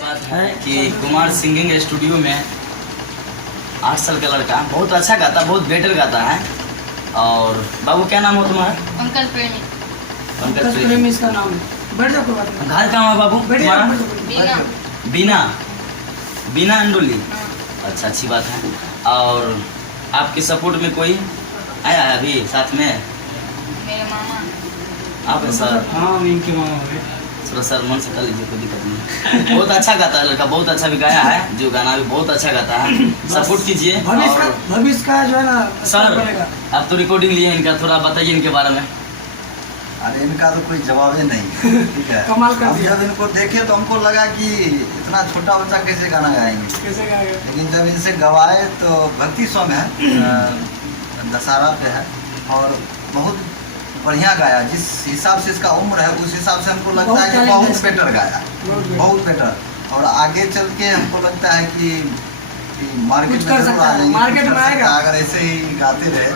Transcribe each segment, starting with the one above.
बात है कि कुमार सिंगिंग स्टूडियो में 8 साल का लड़का बहुत अच्छा गाता, बहुत बेटर गाता है। और बाबू क्या नाम हो तुम्हारा? पंकज प्रेमी। पंकज प्रेमी इसका नाम है। बैठ जाओ, कोई बात नहीं। घर कहाँ है बाबू तुम्हारा? बीना। बीना, बीना अंडोली। हाँ। अच्छा, अच्छी बात है। और आपके सपोर्ट में कोई आया है अभी साथ में? मेरे मामा। आप है सर? हाँ, इनके मामा हुए। थोड़ा सर मन से कर लीजिए, कोई दिक्कत नहीं। बहुत अच्छा गाता है लड़का, बहुत अच्छा भी गाया है, जो गाना भी बहुत अच्छा गाता है। सपोर्ट कीजिए। भविष्य का जो है ना सर, आप तो रिकॉर्डिंग लिए इनका, थोड़ा बताइए इनके बारे में। अरे इनका तो कोई जवाब ही नहीं, ठीक है। कमाल कर हम दिया। जब इनको देखे तो हमको लगा कि इतना छोटा बच्चा कैसे गाना गाएंगे, कैसे गाएगा? लेकिन जब इनसे गवाए तो भक्ति सॉन्ग है, दशहरा पे है और बहुत बढ़िया गाया। जिस हिसाब से इसका उम्र है उस हिसाब से हमको लगता है कि बहुत बेटर गाया, बहुत बेटर। और आगे चल के हमको लगता है कि मार्केट में जरूर आ जाएंगे, मार्केट में आएगा। अगर ऐसे ही गाते रहे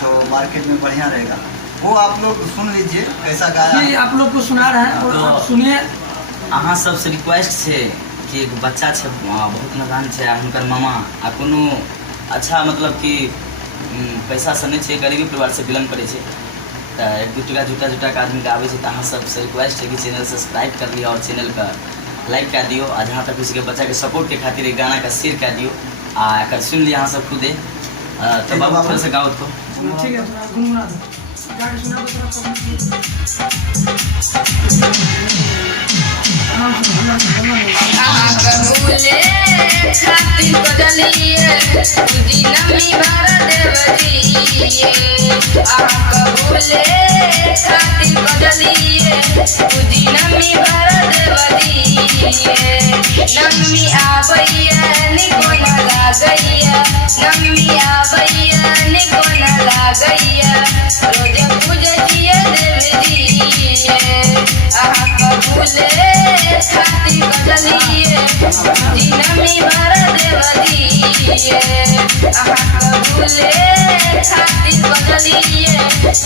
तो मार्केट में बढ़िया रहेगा। वो आप लोग सुन लीजिए कैसा गाया। ये आप लोग को सुना रहे हैं और आप सुनिए। अहाँ सबसे रिक्वेस्ट है कि एक बच्चा है बहुत नादान है, हुनकर मामा आ कोनो अच्छा मतलब कि पैसा से नहीं है, गरीबी परिवार से बिलोंग करे छे, तो 1-2 टका जुटा के आदमी के आवे छे। तो अहाँ सबसे रिक्वेस्ट है कि चैनल सब्सक्राइब कर लिया और चैनल का लाइक कर दियो। आ जहाँ तक उसके बच्चा के सपोर्ट के खातिर एक गाना का शेयर कर दियो। आ एकर सुन लिया अहाँ सब खुदे। तो बाबू थोड़ा सा गाओ तो। ठीक है, थोड़ा गुनगुना दो। गाड़ी सुना दो थोड़ा। कबूले खातिर बदलिए तुझी नमी भर देवरिए। कबूले खातिर बदलिए तुझी नमी भर देवरिए। नमी आबैया निको न लागैया, नमी आबैया निको न लागैया। रोज पूजे जिए देवरिए। कबूले खातिर बदलिए तुझी नमी भर देवरिए। कबूले खातिर बदलिए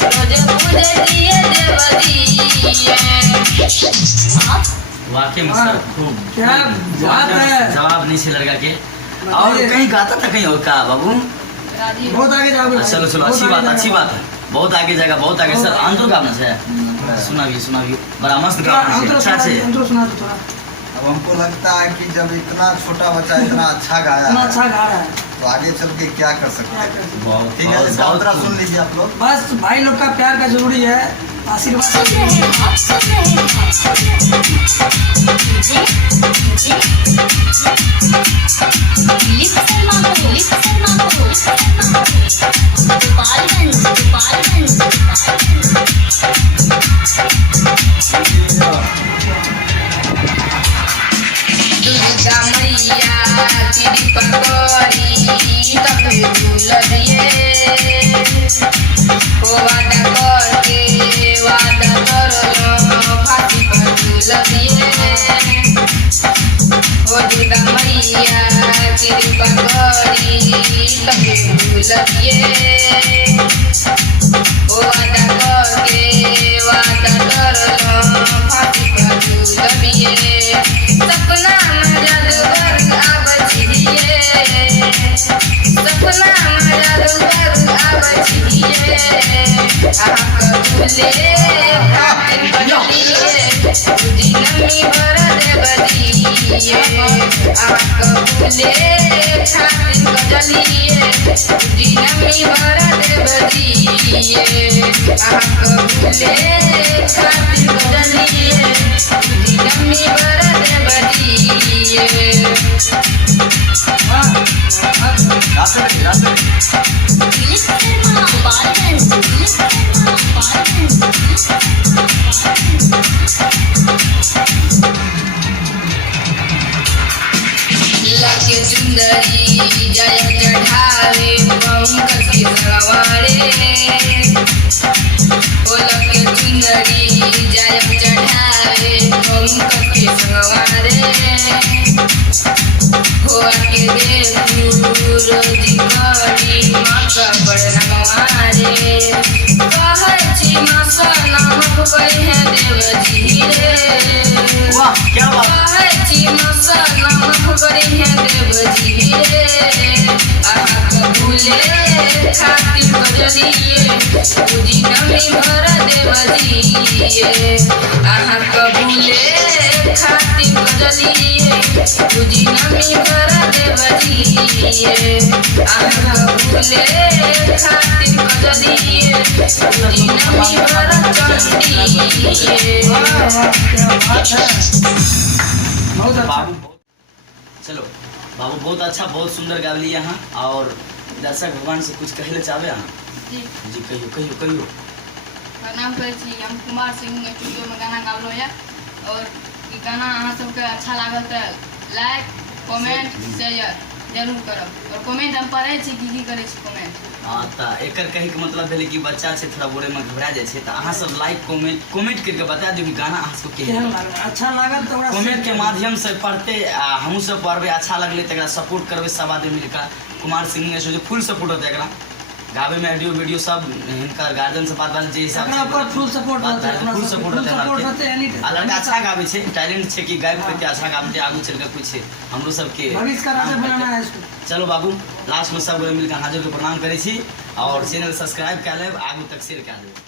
रोज पूजे जिए देवरिए। वाकई में सर खूब क्या बात है। जवाब नहीं छे लड़का के। और कहीं गाता था कहीं और का बाबू? बहुत आगे जाओगे। चलो चलो, अच्छी बात है, अच्छी बात है। बहुत आगे जाएगा, बहुत आगे। सर अंतरो गाना है, सुनाइए बड़ा मस्त गाना है। अच्छा से अंतरो सुना दो थोड़ा। अब हमको लगता है कि जब इतना छोटा बच्चा इतना अच्छा गाया इतना है अच्छा गा रहा है। तो आगे चल के क्या कर सकते हैं। बहुत ठीक है, इसका उत्तर सुन लीजिए आप लोग। बस भाई लोग का प्यार का जरूरी है, आशीर्वाद। दुर्गा मैया तेरी पकड़ी तबे झूलिए। वादा करके वादा करो फांसी पर झूलिए। दुर्गा मैया तेरी पकड़ी तबे झूलिए। वादा करके वादा करो फांसी पर झूलिए। सपना में जादूगर आब छिए, सपना में जादूगर आब छिए। कबूले खातिर बदलिए तुझी नमी भर देवरिए। कबूले खातिर बदलिए तुझी नमी भर देवरिए। कबूले खातिर बदलिए तुझी नमी भर देवरिए। लगे सुंदरी जय चढ़ावे पंकज के सवारे। लगे सुंदरी जय चढ़ावे पंकज के सवारे। अहाँ कबूले खातिर गजलिए तुझी नमी भर देवरिए अहाँ कबूले खातिर गजलिए तुझी नमी भर चंडिए बहुत अच्छा बाबू चलो बाबू बहुत अच्छा बहुत सुंदर गावली यहाँ और दर्शक भगवान से कुछ कहले चाहे यहाँ जी जी कहियो कहियो कहियो प्रणाम करै छी हम कुमार सिंह स्टूडियो में गाना गावलो है और ई गाना अहाँ सबके अच्छा लागल तो लाइक कमेंट शेयर जरूर करब और कमेंट हम पढ़ै छी की करै छी कमेंट हाँ तो एकर कहे के मतलब भेलै कि बच्चा छै थोड़ा बोरे में घबरा जाए छै तो अहाँ सब लाइक कमेंट करके बता दियो कि गाना अहाँ सबको केहन केहन लागल। लागल अच्छा लागल तो ओकरा कमेंट के माध्यम से पढ़ते हमहूँ सब पढ़बे अच्छा लगले तो सपोर्ट करबे सब आदमी मिलकर कुमार सिंह ने सोचे फुल सपोर्ट होता है गावे में ऑडियो वीडियो सब हिनकर गार्जियन से बात बात जे हिसाब एकरा ऊपर फुल सपोर्ट रहते है फुल सपोर्ट रहते एनी आ लड़का अच्छा गावे छै टैलेंट छै कि गायब करके अच्छा गावे आगू चल के कुछ हमरो सब के भविष्य का राजा बनाना है इसको चलो बाबू लास्ट में सब मिलकर हाजिर के प्रणाम करे छी और चैनल सब्सक्राइब कर लेब आगू तक शेयर कर देब।